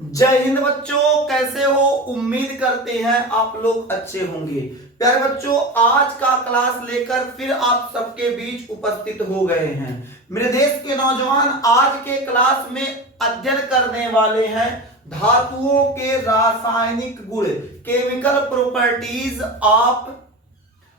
जय हिंद बच्चों, कैसे हो? उम्मीद करते हैं आप लोग अच्छे होंगे। प्यारे बच्चों, आज का क्लास लेकर फिर आप सबके बीच उपस्थित हो गए हैं। मेरे देश के नौजवान आज के क्लास में अध्ययन करने वाले हैं धातुओं के रासायनिक गुण, केमिकल प्रॉपर्टीज ऑफ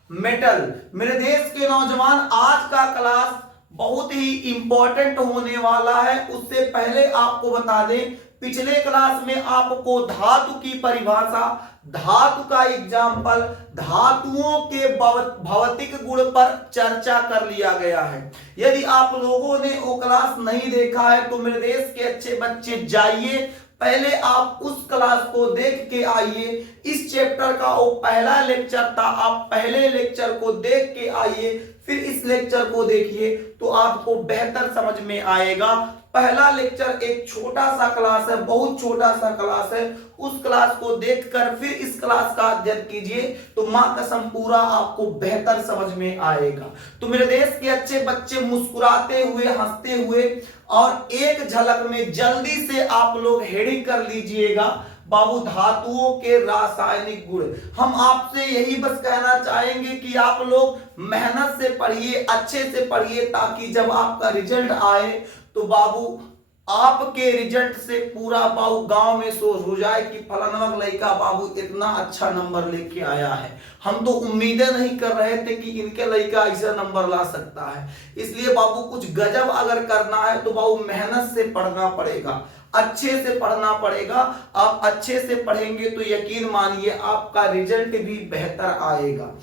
मेटल। मेरे देश के नौजवान, आज का क्लास बहुत ही इंपॉर्टेंट होने वाला है। उससे पहले आपको बता दें, पिछले क्लास में आपको धातु की परिभाषा, धातु का एग्जाम्पल, धातुओं के भौतिक गुण पर चर्चा कर लिया गया है। यदि आप लोगों ने वो क्लास नहीं देखा है तो मेरे देश के अच्छे बच्चे जाइए, पहले आप उस क्लास को देख के आइए। इस चैप्टर का वो पहला लेक्चर था, आप पहले लेक्चर को देख के आइए, फिर इस लेक्चर को देखिए तो आपको बेहतर समझ में आएगा। पहला लेक्चर एक छोटा सा क्लास है, बहुत छोटा सा क्लास है। उस क्लास को देखकर फिर इस क्लास का अध्ययन कीजिए तो मां कसम पूरा आपको बेहतर समझ में आएगा। तो मेरे देश के अच्छे बच्चे मुस्कुराते हुए, हंसते हुए और एक झलक में जल्दी से आप लोग हेडिंग कर लीजिएगा, बाबू धातुओं के रासायनिक गुण। हम आपसे यही बस कहना चाहेंगे कि आप लोग मेहनत से पढ़िए, अच्छे से पढ़िए, ताकि जब आपका रिजल्ट आए तो बाबू आपके रिजल्ट से पूरा बाबू गांव में शोर हो जाए कि फलाना लड़का बाबू इतना अच्छा नंबर लेके आया है। हम तो उम्मीदें नहीं कर रहे थे कि इनके लड़का ऐसा नंबर ला सकता है। इसलिए बाबू कुछ गजब अगर करना है तो बाबू मेहनत से पढ़ना पड़ेगा, अच्छे से पढ़ना पड़ेगा। आप अच्छे से पढ़ेंगे तो यकीन मानिए आपका रिजल्ट भी बेहतर आएगा।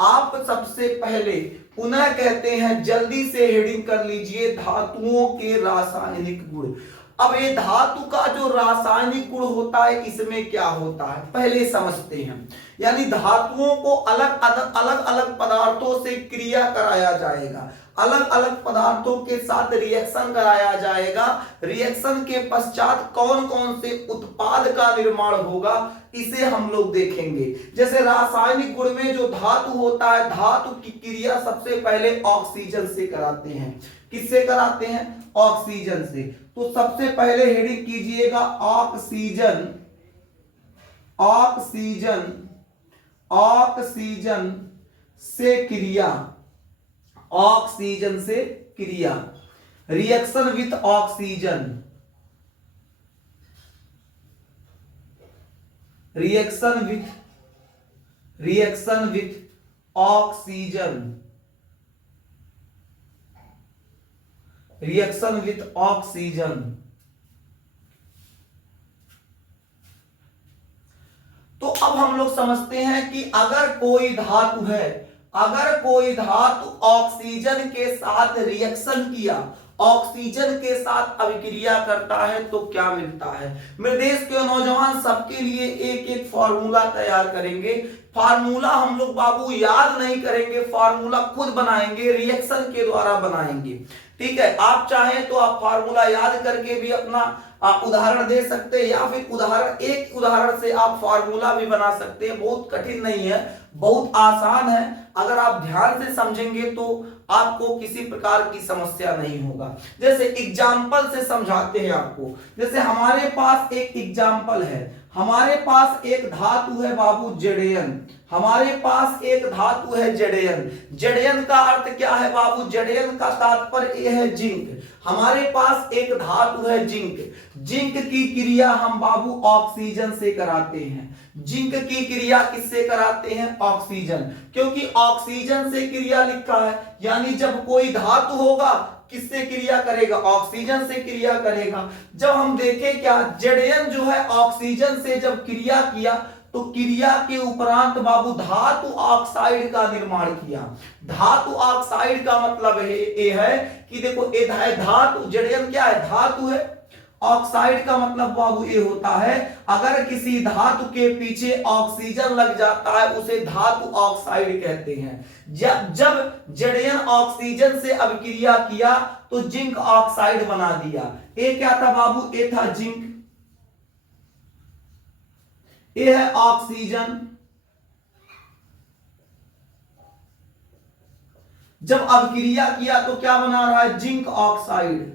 आप सबसे पहले पुनः कहते हैं, जल्दी से हेडिंग कर लीजिए, धातुओं के रासायनिक गुण। अब ये धातु का जो रासायनिक गुण होता है, इसमें क्या होता है पहले समझते हैं। यानी धातुओं को अलग अलग पदार्थों से क्रिया कराया जाएगा, अलग अलग पदार्थों के साथ रिएक्शन कराया जाएगा। रिएक्शन के पश्चात कौन कौन से उत्पाद का निर्माण होगा, इसे हम लोग देखेंगे। जैसे रासायनिक गुण में जो धातु होता है, धातु की क्रिया सबसे पहले ऑक्सीजन से कराते हैं। किससे कराते हैं? ऑक्सीजन से। तो सबसे पहले हेडिंग कीजिएगा ऑक्सीजन, ऑक्सीजन, ऑक्सीजन से क्रिया, ऑक्सीजन से क्रिया, reaction with oxygen, reaction with oxygen, reaction with oxygen. तो अब हम लोग समझते हैं कि अगर कोई धातु है, अगर कोई धातु ऑक्सीजन के साथ रिएक्शन किया, ऑक्सीजन के साथ अभिक्रिया करता है तो क्या मिलता है। मेरे देश के नौजवान सबके लिए एक एक फॉर्मूला तैयार करेंगे। फार्मूला हम लोग बाबू याद नहीं करेंगे, फार्मूला खुद बनाएंगे, रिएक्शन के द्वारा बनाएंगे। ठीक है, आप चाहें तो आप फार्मूला याद करके भी अपना उदाहरण दे सकते हैं, या फिर उदाहरण, एक उदाहरण से आप फार्मूला भी बना सकते हैं। बहुत कठिन नहीं है, बहुत आसान है। अगर आप ध्यान से समझेंगे तो आपको किसी प्रकार की समस्या नहीं होगा। जैसे एग्जाम्पल से समझाते हैं आपको। जैसे हमारे पास एक एग्जाम्पल है, हमारे पास एक धातु है बाबू जेडेयन, हमारे पास एक धातु है जेडेयन। जेडेयन का अर्थ क्या है बाबू? जेडेयन का तात्पर्य यह है जिंक। हमारे पास एक धातु है जिंक, जिंक की क्रिया हम बाबू ऑक्सीजन से कराते हैं। जिंक की क्रिया किससे कराते हैं? ऑक्सीजन, क्योंकि ऑक्सीजन से क्रिया लिखा है। यानी जब कोई धातु होगा किससे क्रिया करेगा? ऑक्सीजन से क्रिया करेगा। जब हम देखें क्या जेडेयन जो है ऑक्सीजन से जब क्रिया किया तो क्रिया के उपरांत बाबू धातु ऑक्साइड का निर्माण किया। धातु ऑक्साइड का मतलब ये है कि देखो ये धातु, जेडेयन क्या है? धातु है। ऑक्साइड का मतलब बाबू ये होता है, अगर किसी धातु के पीछे ऑक्सीजन लग जाता है उसे धातु ऑक्साइड कहते हैं। जब जेडेयन ऑक्सीजन से अभिक्रिया किया तो जिंक ऑक्साइड बना दिया। ये क्या था बाबू? ये था जिंक, ये है ऑक्सीजन। जब अभिक्रिया किया तो क्या बना रहा है? Zinc oxide.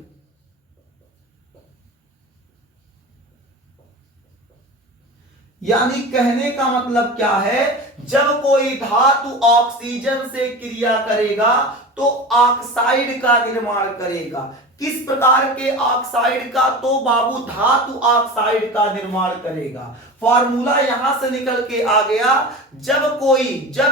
यानी कहने का मतलब क्या है, जब कोई धातु ऑक्सीजन से क्रिया करेगा तो ऑक्साइड का निर्माण करेगा। किस प्रकार के ऑक्साइड का? तो बाबू धातु ऑक्साइड का निर्माण करेगा। फॉर्मूला यहां से निकल के आ गया, जब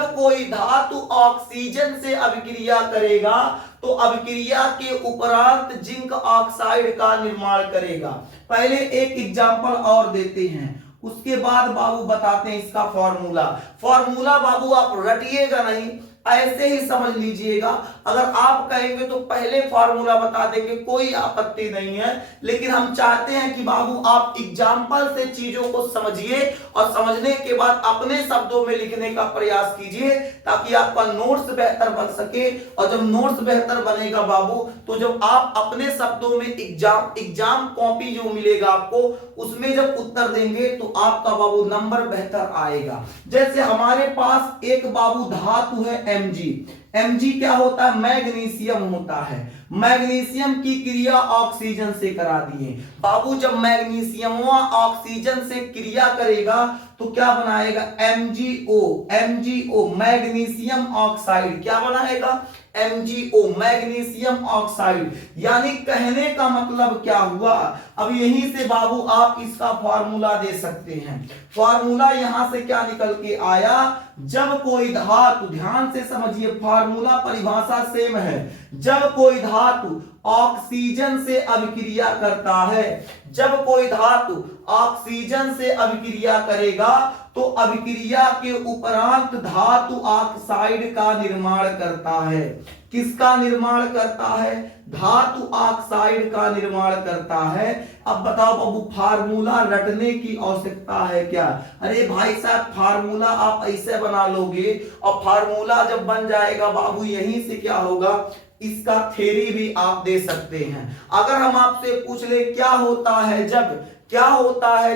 कोई धातु ऑक्सीजन से अभिक्रिया करेगा तो अभिक्रिया के उपरांत जिंक ऑक्साइड का निर्माण करेगा। पहले एक एग्जांपल और देते हैं, उसके बाद बाबू बताते हैं इसका फॉर्मूला बाबू आप रटिएगा नहीं, ऐसे ही समझ लीजिएगा। अगर आप कहेंगे तो पहले फॉर्मूला बता देंगे, कोई आपत्ति नहीं है, लेकिन हम चाहते हैं कि बाबू आप एग्जाम्पल से चीजों को समझिए और समझने के बाद अपने शब्दों में लिखने का प्रयास कीजिए, ताकि आपका नोट्स बेहतर बन सके। और जब नोट्स बेहतर बनेगा बाबू, तो जब आप अपने शब्दों में एग्जाम कॉपी जो मिलेगा आपको, उसमें जब उत्तर देंगे तो आपका बाबू नंबर बेहतर आएगा। जैसे हमारे पास एक बाबू धातु है Mg क्या होता है? मैग्नीशियम होता है। मैग्नीशियम की क्रिया ऑक्सीजन से करा दिए बाबू। जब मैग्नीशियम ऑक्सीजन से क्रिया करेगा तो क्या बनाएगा? MgO magnesium oxide. क्या बनाएगा? MgO magnesium oxide. यानी कहने का मतलब क्या हुआ? अब यहीं से बाबू आप इसका फॉर्मूला दे सकते हैं। फॉर्मूला यहां से क्या निकल के आया, जब कोई धातु, ध्यान से समझिए, फॉर्मूला परिभाषा सेम है। जब कोई धातु ऑक्सीजन से अभिक्रिया करता है, जब कोई धातु ऑक्सीजन से अभिक्रिया करेगा तो अभिक्रिया के उपरांत धातु ऑक्साइड का निर्माण करता है। किसका निर्माण करता है? धातु ऑक्साइड का निर्माण करता है। अब बताओ बाबू, फार्मूला रटने की आवश्यकता है क्या? अरे भाई साहब, फार्मूला आप ऐसे बना लोगे और फार्मूला जब बन जाएगा बाबू, यहीं से क्या होगा, इसका थ्योरी भी आप दे सकते हैं। अगर हम आपसे पूछ ले क्या होता है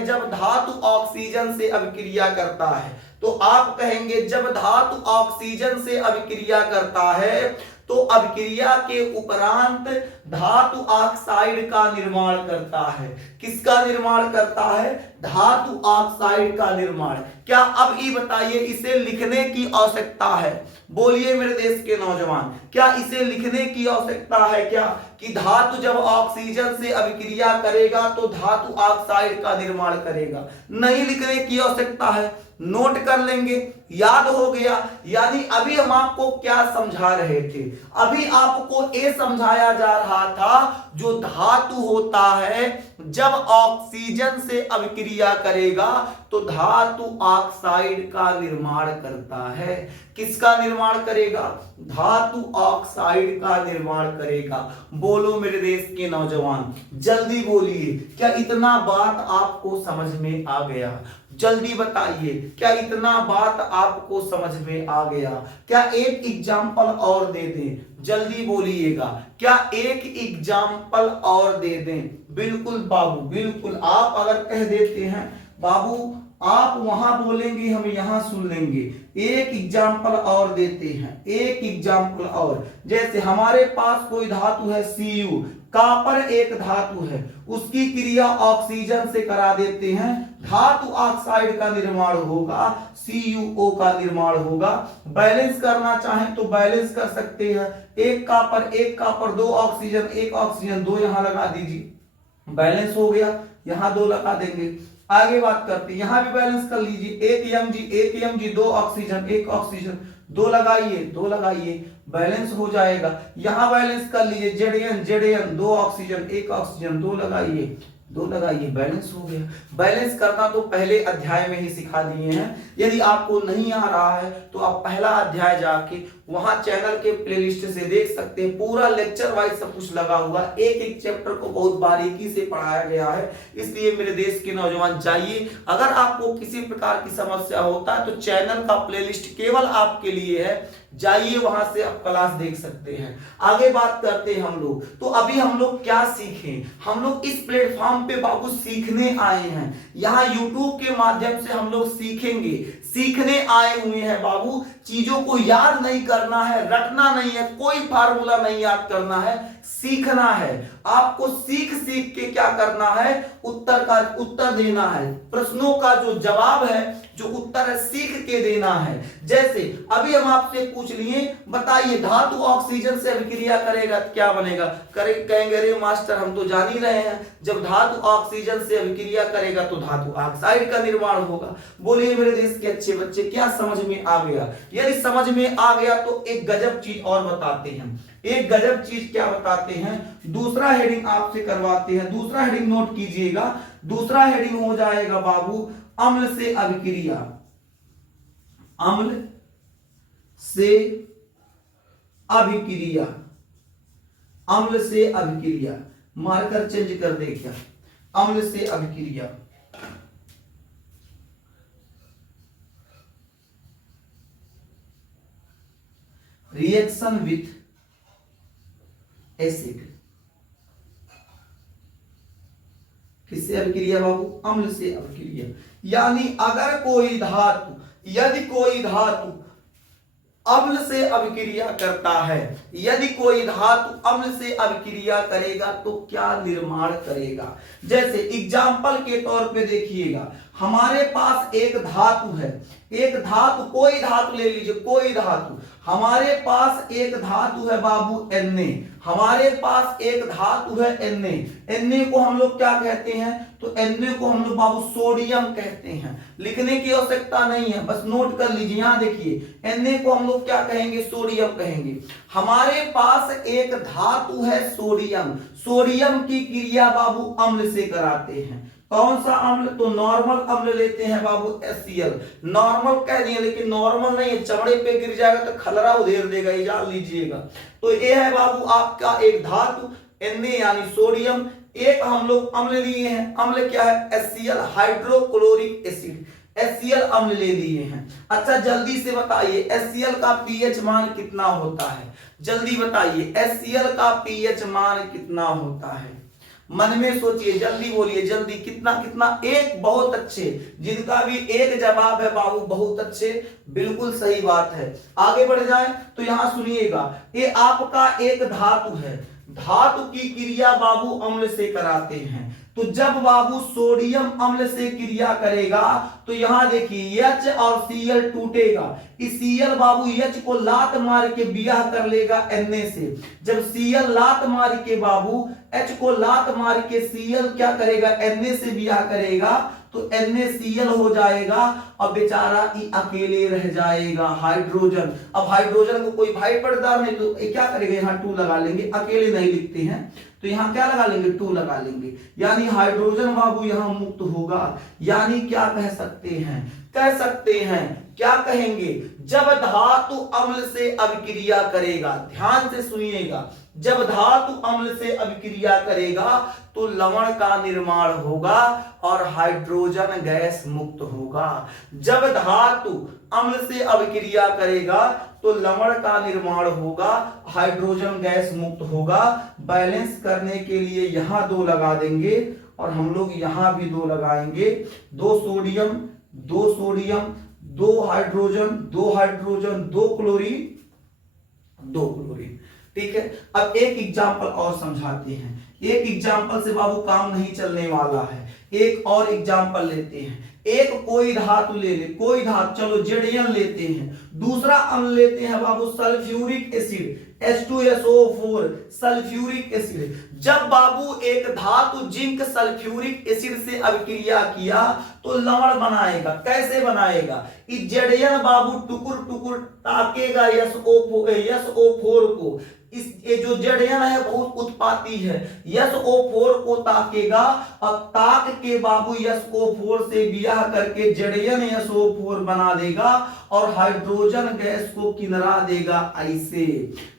जब धातु ऑक्सीजन से अभिक्रिया करता है, तो आप कहेंगे जब धातु ऑक्सीजन से अभिक्रिया करता है तो अभिक्रिया के उपरांत धातु ऑक्साइड का निर्माण करता है। किसका निर्माण करता है? धातु ऑक्साइड का निर्माण। क्या अब ये बताइए, इसे लिखने की आवश्यकता है? बोलिए मेरे देश के नौजवान, क्या इसे लिखने की आवश्यकता है क्या, कि धातु जब ऑक्सीजन से अभिक्रिया करेगा तो धातु ऑक्साइड का निर्माण करेगा? नहीं लिखने की आवश्यकता है, नोट कर लेंगे, याद हो गया। यानी अभी हम आपको क्या समझा रहे थे? अभी आपको ये समझाया जा रहा था, जो धातु होता है जब ऑक्सीजन से अभिक्रिया करेगा तो धातु ऑक्साइड का निर्माण करता है। किसका निर्माण करेगा? धातु ऑक्साइड का निर्माण करेगा। बोलो मेरे देश के नौजवान, जल्दी बोलिए, क्या इतना बात आपको समझ में आ गया? जल्दी बताइए, क्या इतना बात आपको समझ में आ गया? क्या एक एग्जाम्पल और दे दें? जल्दी बोलिएगा, क्या एक एग्जाम्पल और दे दें? बिल्कुल बाबू, बिल्कुल। आप अगर कह देते हैं बाबू, आप वहां बोलेंगे, हम यहां सुन लेंगे। एक एग्जाम्पल और देते हैं, एक एग्जाम्पल और। जैसे हमारे पास कोई धातु है Cu, कॉपर एक धातु है, उसकी क्रिया ऑक्सीजन से करा देते हैं, धातु ऑक्साइड का निर्माण होगा, CuO का निर्माण होगा। बैलेंस करना चाहें तो बैलेंस कर सकते हैं, एक कॉपर दो ऑक्सीजन, एक ऑक्सीजन, दो यहां लगा दीजिए, बैलेंस हो गया। यहां दो लगा देंगे। आगे बात करते हैं, यहां भी बैलेंस कर लीजिए, एक Mg, दो ऑक्सीजन, एक ऑक्सीजन, दो लगाइए, बैलेंस हो जाएगा। यहां बैलेंस कर लीजिए, Zn, दो ऑक्सीजन, एक ऑक्सीजन, दो लगाइए, बैलेंस हो गया। बैलेंस करना तो पहले अध्याय में ही सिखा दिए हैं। यदि आपको नहीं आ रहा है तो आप पहला अध्याय जाके वहां चैनल के प्लेलिस्ट से देख सकते हैं, पूरा लेक्चर वाइज सब कुछ लगा हुआ, एक एक चैप्टर को बहुत बारीकी से पढ़ाया गया है। इसलिए मेरे देश के नौजवान जाइए, अगर आपको किसी प्रकार की समस्या होता है तो चैनल का प्लेलिस्ट केवल आपके लिए है, जाइए वहां से आप क्लास देख सकते हैं। आगे बात करते हैं हम लोग। तो अभी हम लोग क्या सीखें? हम लोग इस प्लेटफॉर्म पे बाबू सीखने आए हैं। यहाँ यूट्यूब के माध्यम से हम लोग सीखेंगे, सीखने आए हुए हैं बाबू। चीजों को याद नहीं करना है, रटना नहीं है, कोई फार्मूला नहीं याद करना है, सीखना है। आपको सीख सीख के क्या करना है, उत्तर देना है। प्रश्नों का जो जवाब है, जो उत्तर है, सीख के देना है। जैसे अभी हम आपसे पूछ लिए, बताइए धातु ऑक्सीजन से अभिक्रिया करेगा तो क्या बनेगा? कहेंगे अरे मास्टर हम तो जान ही रहे हैं, जब धातु ऑक्सीजन से अभिक्रिया करेगा तो धातु ऑक्साइड का निर्माण होगा। बोलिए मेरे देश के अच्छे बच्चे, क्या समझ में आ गया? यदि समझ में आ गया तो एक गजब चीज और बताते हैं। एक गजब चीज क्या बताते हैं? दूसरा हेडिंग आपसे करवाते हैं। दूसरा हेडिंग नोट कीजिएगा। दूसरा हेडिंग हो जाएगा बाबू, अम्ल से अभिक्रिया। अम्ल से अभिक्रिया। अम्ल से अभिक्रिया, मार्कर चेंज कर दे क्या? अम्ल से अभिक्रिया। Reaction with acid. किससे अभिक्रिया बाबू? अम्ल से अभिक्रिया। यानी अगर कोई धातु, यदि कोई धातु अम्ल से अभिक्रिया करता है, यदि कोई धातु अम्ल से अभिक्रिया करेगा तो क्या निर्माण करेगा? जैसे एग्जाम्पल के तौर पे देखिएगा, हमारे पास एक धातु है, एक धातु, कोई धातु ले लीजिए, कोई धातु। हमारे पास एक धातु है बाबू Na, हमारे पास एक धातु है Na को हम लोग क्या कहते हैं? तो Na को हम लोग बाबू सोडियम कहते हैं। लिखने की आवश्यकता नहीं है, बस नोट कर लीजिए। यहां देखिए Na को हम लोग क्या कहेंगे? सोडियम कहेंगे। हमारे पास एक धातु है सोडियम, सोडियम की क्रिया बाबू अम्ल से कराते हैं। कौन सा अम्ल? तो नॉर्मल अम्ल लेते हैं बाबू, HCl। नॉर्मल कह दिए, लेकिन नॉर्मल नहीं है, चमड़े पे गिर जाएगा तो खलरा उधेर देगा, ये जान लीजिएगा। तो ये है बाबू आपका एक धातु Na यानी सोडियम। एक हम लोग अम्ल लिए हैं, अम्ल क्या है? HCl, hydrochloric acid. HCl अम्ल ले लिए हैं। अच्छा जल्दी से बताइए HCl का pH मान कितना होता है? जल्दी बताइए HCl का pH मान कितना होता है? मन में सोचिए, जल्दी बोलिए, जल्दी। कितना कितना? एक। बहुत अच्छे, जिनका भी एक जवाब है बाबू, बहुत अच्छे, बिल्कुल सही बात है। आगे बढ़ जाए तो यहां सुनिएगा, ये आपका एक धातु है, धातु की क्रिया बाबू अम्ल से कराते हैं। तो जब बाबू सोडियम अम्ल से क्रिया करेगा तो यहां देखिए H और Cl टूटेगा। इस Cl बाबू H को लात मार के बियाह कर लेगा Na से। जब Cl लात मार के बाबू H को लात मार के Cl क्या करेगा? Na से बियाह करेगा तो NaCl हो जाएगा और बेचारा ये अकेले रह जाएगा, हाइड्रोजन। अब हाइड्रोजन को कोई भाई पड़दार नहीं, तो क्या करेगा? यहाँ 2 लगा लेंगे, अकेले नहीं लिखते हैं तो यहाँ क्या लगा लेंगे? 2 लगा लेंगे। यानी हाइड्रोजन बाबू यहाँ मुक्त होगा। यानी क्या कह सकते हैं? कह सकते हैं, क्या कहेंगे? जब धातु अम्ल से अभिक्रिया करेगा, ध्यान से सुनिएगा, जब धातु अम्ल से अभिक्रिया करेगा तो लवण का निर्माण होगा और हाइड्रोजन गैस मुक्त होगा। जब धातु अम्ल से अभिक्रिया करेगा तो लवण का निर्माण होगा, हाइड्रोजन गैस मुक्त होगा। बैलेंस करने के लिए यहां 2 लगा देंगे और हम लोग यहां भी 2 लगाएंगे। 2 sodium, 2 sodium, 2 hydrogen, 2 hydrogen, 2 chlorine, 2 chlorine. ठीक है। अब एक एग्जाम्पल और समझाते हैं। एक एग्जाम्पल से बाबू काम नहीं चलने वाला है, एक और एग्जाम्पल लेते हैं। एक कोई धातु ले ले, कोई धातु, चलो Zn लेते हैं। दूसरा अम्ल लेते हैं बाबू sulphuric acid, H2SO4, sulphuric acid. जब बाबू एक धातु जिंक सल्फ्यूरिक एसिड से अभिक्रिया किया तो लवण बनाएगा। कैसे बनाएगा? इस Zn बाबू टुकुर टुकुर ताकेगा SO4 को। इस ये जो Zn है बहुत उत्पाती है, SO4 को ताकेगा और ताक के बाबू SO4 से बियाह करके ZnSO4 बना देगा और हाइड्रोजन गैस को किनरा देगा ऐसे।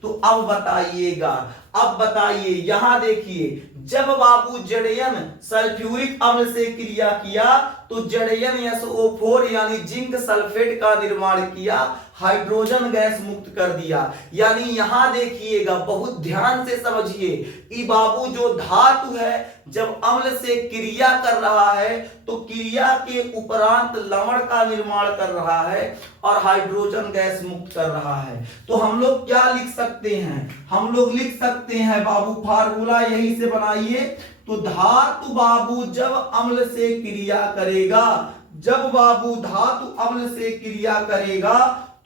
तो अब बताइएगा, अब बताइए, यहां देखिए जब बाबू जड़यन सल्फ्यूरिक अम्ल से क्रिया किया तो जड़यन SO4 यानी जिंक सल्फेट का निर्माण किया, हाइड्रोजन गैस मुक्त कर दिया। यानी यहां देखिएगा, बहुत ध्यान से समझिए कि बाबू जो धातु है जब अम्ल से क्रिया कर रहा है तो क्रिया के उपरांत लवण का निर्माण कर रहा है और हाइड्रोजन गैस मुक्त कर रहा है। तो हम लोग क्या लिख सकते हैं, हम लोग लिख सकते हैं बाबू, फार्मूला यही से बनाइए। तो धातु बाबू जब अम्ल से क्रिया करेगा, जब बाबू धातु अम्ल से क्रिया करेगा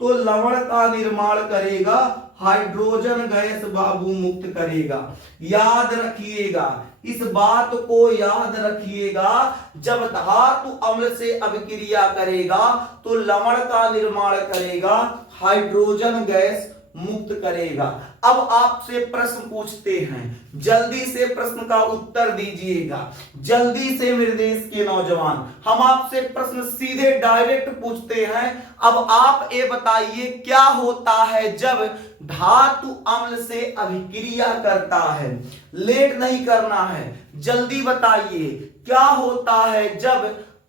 तो लवण का निर्माण करेगा, हाइड्रोजन गैस बाबू मुक्त करेगा। याद रखिएगा, इस बात को याद रखिएगा, जब धातु अम्ल से अभिक्रिया करेगा तो लवण का निर्माण करेगा, हाइड्रोजन गैस मुक्त करेगा। अब आपसे प्रश्न पूछते हैं, जल्दी से प्रश्न का उत्तर दीजिएगा, जल्दी से मेरे देश के नौजवान। हम आपसे प्रश्न सीधे डायरेक्ट पूछते हैं। अब आप ये बताइए, क्या होता है जब धातु अम्ल से अभिक्रिया करता है? लेट नहीं करना है, जल्दी बताइए, क्या होता है जब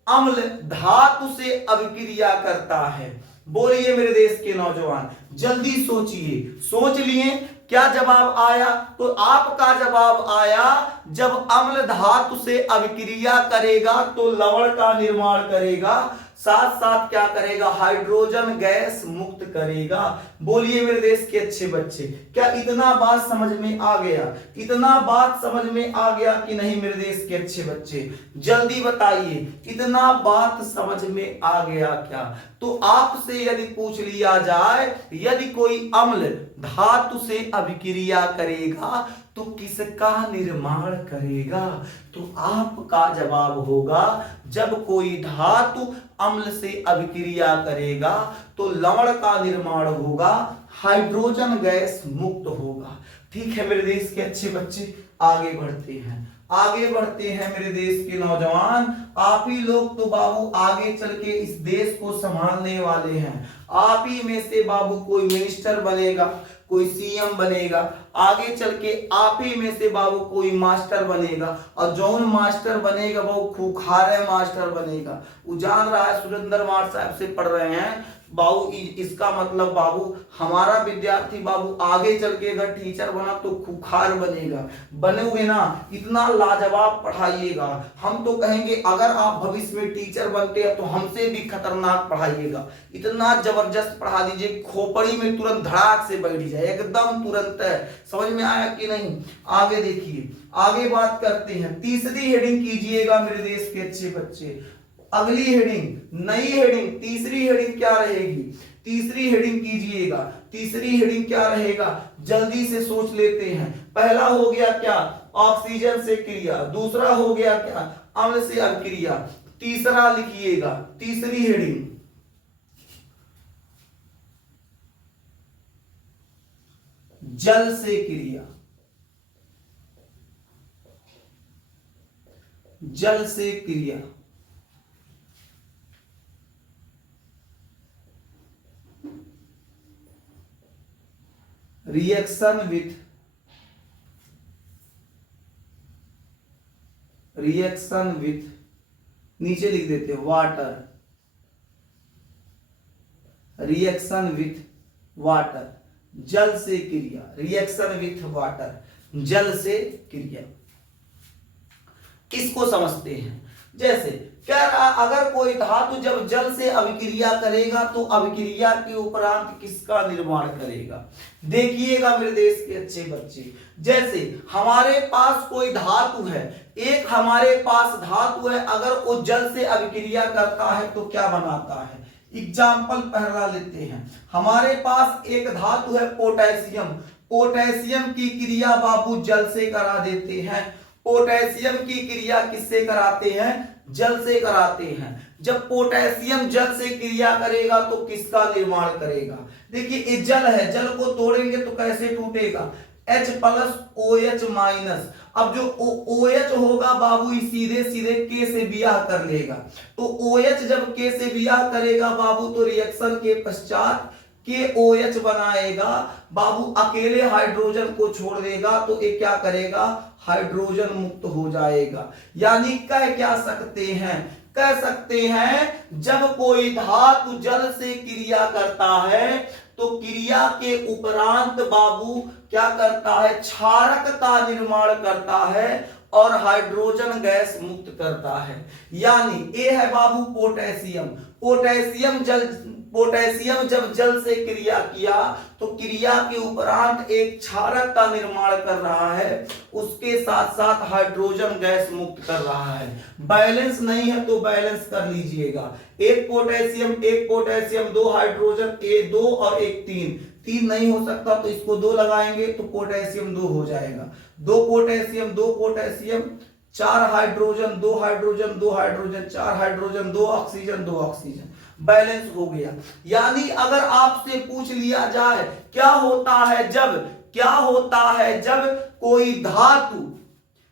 अम्ल धातु से अभिक्रिया करता है? बोलिए मेरे देश के नौजवान, जल्दी सोचिए। सोच लिए क्या जवाब आया? तो आपका जवाब आया, जब अम्ल धातु से अभिक्रिया करेगा तो लवण का निर्माण करेगा, साथ साथ क्या करेगा, हाइड्रोजन गैस मुक्त करेगा। बोलिए मेरे देश के अच्छे बच्चे, क्या इतना बात समझ में आ गया? इतना बात समझ में आ गया कि नहीं मेरे देश के अच्छे बच्चे? जल्दी बताइए, इतना बात समझ में आ गया क्या? तो आपसे यदि पूछ लिया जाए, यदि कोई अम्ल धातु से अभिक्रिया करेगा तो किसका निर्माण करेगा? तो आपका जवाब होगा, जब कोई धातु अम्ल से अभिक्रिया करेगा तो लवण का निर्माण होगा, हाइड्रोजन गैस मुक्त होगा। ठीक है मेरे देश के अच्छे बच्चे, आगे बढ़ते हैं, आगे बढ़ते हैं मेरे देश के नौजवान। आप ही लोग तो बाबू आगे चल के इस देश को संभालने वाले हैं। आप ही में से बाबू कोई मिनिस्टर बनेगा, कोई सीएम बनेगा, आगे चल के आप ही में से बाबू कोई मास्टर बनेगा, और जौन मास्टर बनेगा वो खूखारे मास्टर बनेगा। वो जान रहा है, सुरेंद्र मार साहब से पढ़ रहे हैं बाबू, इसका मतलब बाबू हमारा विद्यार्थी बाबू आगे चल के अगर टीचर बना तो खूखार बनेगा। बनोगे ना, इतना लाजवाब पढ़ाइएगा, हम तो कहेंगे अगर आप भविष्य में टीचर बनते हैं तो हमसे भी खतरनाक पढ़ाइएगा। इतना जबरदस्त पढ़ा दीजिए, खोपड़ी में तुरंत धड़ाक से बैठ जाए, एकदम तुरंत है। समझ में आया कि नहीं? आगे देखिए, आगे बात करते हैं। तीसरी हेडिंग कीजिएगा मेरे देश के अच्छे बच्चे। अगली हेडिंग, नई हेडिंग, तीसरी हेडिंग क्या रहेगी? तीसरी हेडिंग कीजिएगा। तीसरी हेडिंग क्या रहेगा? जल्दी से सोच लेते हैं। पहला हो गया क्या? ऑक्सीजन से क्रिया। दूसरा हो गया क्या? अम्ल से अभिक्रिया। तीसरा लिखिएगा, तीसरी हेडिंग जल से क्रिया। जल से क्रिया। रिएक्शन विथ नीचे लिख देते हैं वाटर। रिएक्शन विथ वाटर, जल से क्रिया। रिएक्शन विथ वाटर, जल से क्रिया। इसको समझते हैं। जैसे क्या, अगर कोई धातु जब जल से अभिक्रिया करेगा तो अभिक्रिया के उपरांत किसका निर्माण करेगा? देखिएगा मेरे देश के अच्छे बच्चे, जैसे हमारे पास कोई धातु है, एक हमारे पास धातु है, अगर वो जल से अभिक्रिया करता है तो क्या बनाता है? एग्जाम्पल पहला लेते हैं। हमारे पास एक धातु है पोटेशियम। पोटेशियम की क्रिया बाबू जल से करा देते हैं। पोटेशियम की क्रिया किससे कराते हैं? जल से कराते हैं। जब पोटेशियम जल से क्रिया करेगा तो किसका निर्माण करेगा? देखिए ये जल है, जल को तोड़ेंगे तो कैसे टूटेगा? H plus OH minus. अब जो OH होगा बाबू सीधे सीधे K से ब्याह कर लेगा, तो OH जब K से ब्याह करेगा बाबू तो रिएक्शन के पश्चात KOH बनाएगा, बाबू अकेले हाइड्रोजन को छोड़ देगा तो ये क्या करेगा, हाइड्रोजन मुक्त हो जाएगा। यानी क्या सकते हैं जब कोई धातु जल से क्रिया करता है तो क्रिया के उपरांत बाबू क्या करता है, क्षारक का निर्माण करता है और हाइड्रोजन गैस मुक्त करता है। यानी ये है बाबू पोटेशियम जब जल से क्रिया किया तो क्रिया के उपरांत एक क्षारक का निर्माण कर रहा है, उसके साथ साथ हाइड्रोजन गैस मुक्त कर रहा है। बैलेंस नहीं है तो बैलेंस कर लीजिएगा, एक पोटेशियम दो हाइड्रोजन, एक 2 और एक 3 नहीं हो सकता तो इसको 2 लगाएंगे तो पोटेशियम 2 हो जाएगा। 2 potassium 4 hydrogen 2 hydrogen 2 hydrogen 4 hydrogen 2 oxygen 2 oxygen, balance हो गया। यानी अगर आपसे पूछ लिया जाए क्या होता है जब कोई धातु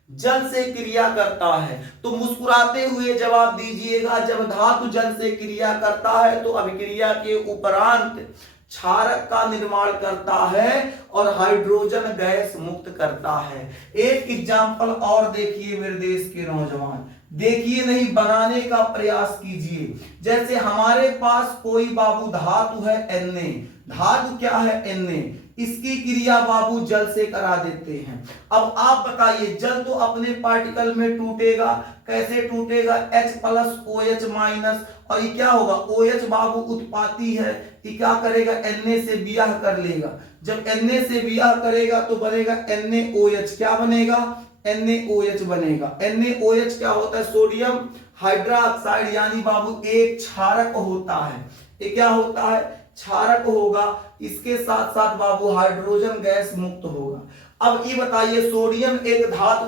जल से क्रिया करता है तो मुस्कुराते हुए जवाब दीजिएगा, जब धातु जल से क्रिया करता है तो अभिक्रिया के उपरांत क्षारक का निर्माण करता है और हाइड्रोजन गैस मुक्त करता है। एक एग्जाम्पल और देखिए मेरे देश के नौजवान, देखिए नहीं बनाने का प्रयास कीजिए। जैसे हमारे पास कोई बाबू धातु है Na, धातु क्या है Na, इसकी क्रिया बाबू जल से करा देते हैं। अब आप बताइए जल तो अपने पार्टिकल में टूटेगा, कैसे टूटेगा, H+OH- और ये क्या होगा, OH बाबू उत्पाती है, ये क्या करेगा, Na से वियाह कर लेगा। जब Na से वियाह करेगा तो बनेगा NaOH, क्या बनेगा, NaOH बनेगा। NaOH क्या होता है, सोडियम हाइड्रोक्साइड, यानी बाबू एक क्षारक होता है। ये क्या होता है, क्षारक होगा, इसके साथ साथ बाबू हाइड्रोजन गैस मुक्त होगा। अब ये बताइए सोडियम एक धातु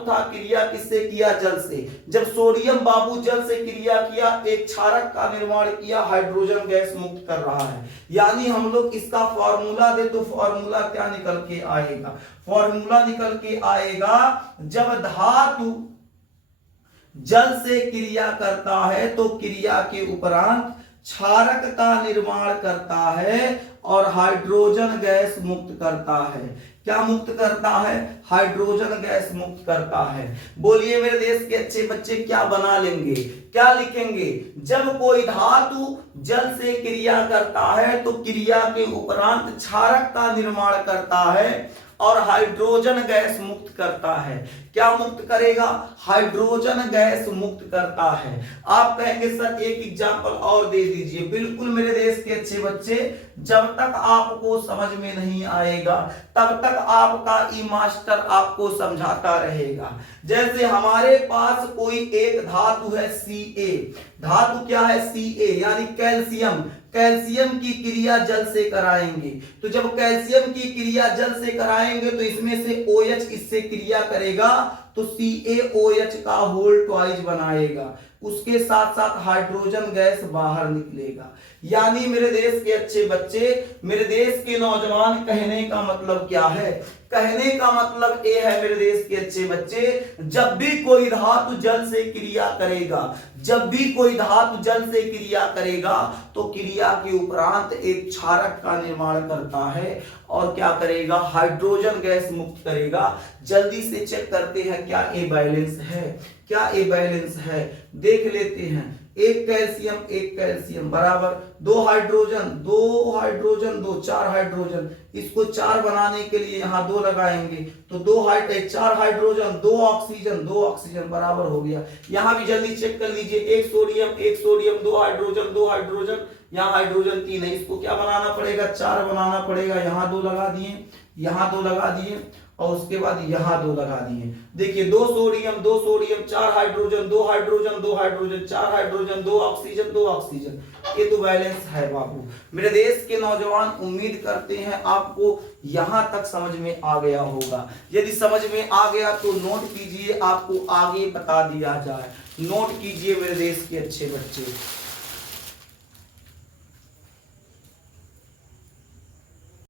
था, क्रिया किससे किया, जल से। जब सोडियम बाबू जल से क्रिया किया, एक क्षारक का निर्माण किया, हाइड्रोजन गैस मुक्त कर रहा है। यानी हम लोग इसका फॉर्मूला दे तो फॉर्मूला क्या निकल के आएगा, फॉर्मूला निकल के आएगा जब धातु जल से क्रिया करता है तो क्रिया के उपरांत क्षारक का निर्माण करता है और हाइड्रोजन गैस मुक्त करता है। क्या मुक्त करता है, हाइड्रोजन गैस मुक्त करता है। बोलिए मेरे देश के अच्छे बच्चे क्या बना लेंगे, क्या लिखेंगे, जब कोई धातु जल से क्रिया करता है तो क्रिया के उपरांत क्षारक का निर्माण करता है और हाइड्रोजन गैस मुक्त करता है। क्या मुक्त करेगा, हाइड्रोजन गैस मुक्त करता है। आप कहेंगे सर एक एग्जांपल और दे दीजिए। बिल्कुल मेरे देश के अच्छे बच्चे, जब तक आपको समझ में नहीं आएगा तब तक आपका ई मास्टर आपको समझाता रहेगा। जैसे हमारे पास कोई एक धातु है Ca, धातु क्या है Ca यानी कैल्शियम की क्रिया जल से कराएंगे। तो जब कैल्शियम की क्रिया जल से कराएंगे तो इसमें से OH इससे क्रिया करेगा तो CaOH का होल ट्वाइस बनाएगा, उसके साथ साथ हाइड्रोजन गैस बाहर निकलेगा। यानी मेरे देश के अच्छे बच्चे, मेरे देश के नौजवान, कहने का मतलब क्या है, कहने का मतलब ये है मेरे देश के अच्छे बच्चे, जब भी कोई धातु जल से क्रिया करेगा तो क्रिया के उपरांत एक क्षारक का निर्माण करता है और क्या करेगा, हाइड्रोजन गैस मुक्त करेगा। जल्दी से चेक करते हैं क्या ये बैलेंस है, देख लेते हैं। एक कैल्शियम बराबर 2 हाइड्रोजन 2 4 हाइड्रोजन, इसको 4 बनाने के लिए यहाँ 2 लगाएंगे तो 4 हाइड्रोजन 2 ऑक्सीजन बराबर हो गया। यहाँ भी जल्दी चेक कर लीजिए, एक सोडियम 2 हाइड्रोजन, यहाँ हाइड्रोजन 3 है, इसको क्या बनाना पड़ेगा, 4 बनाना पड़ेगा। यहाँ 2 लगा दिए और उसके बाद यहाँ 2 लगा दिए। देखिए 2 sodium 4 hydrogen 2 hydrogen 4 hydrogen 2 oxygen, ये तो बैलेंस है बाबू। मेरे देश के नौजवान, उम्मीद करते हैं आपको यहाँ तक समझ में आ गया होगा। यदि समझ में आ गया तो नोट कीजिए, आपको आगे बता दिया जाए। नोट कीजिए मेरे देश के अच्छे बच्चे।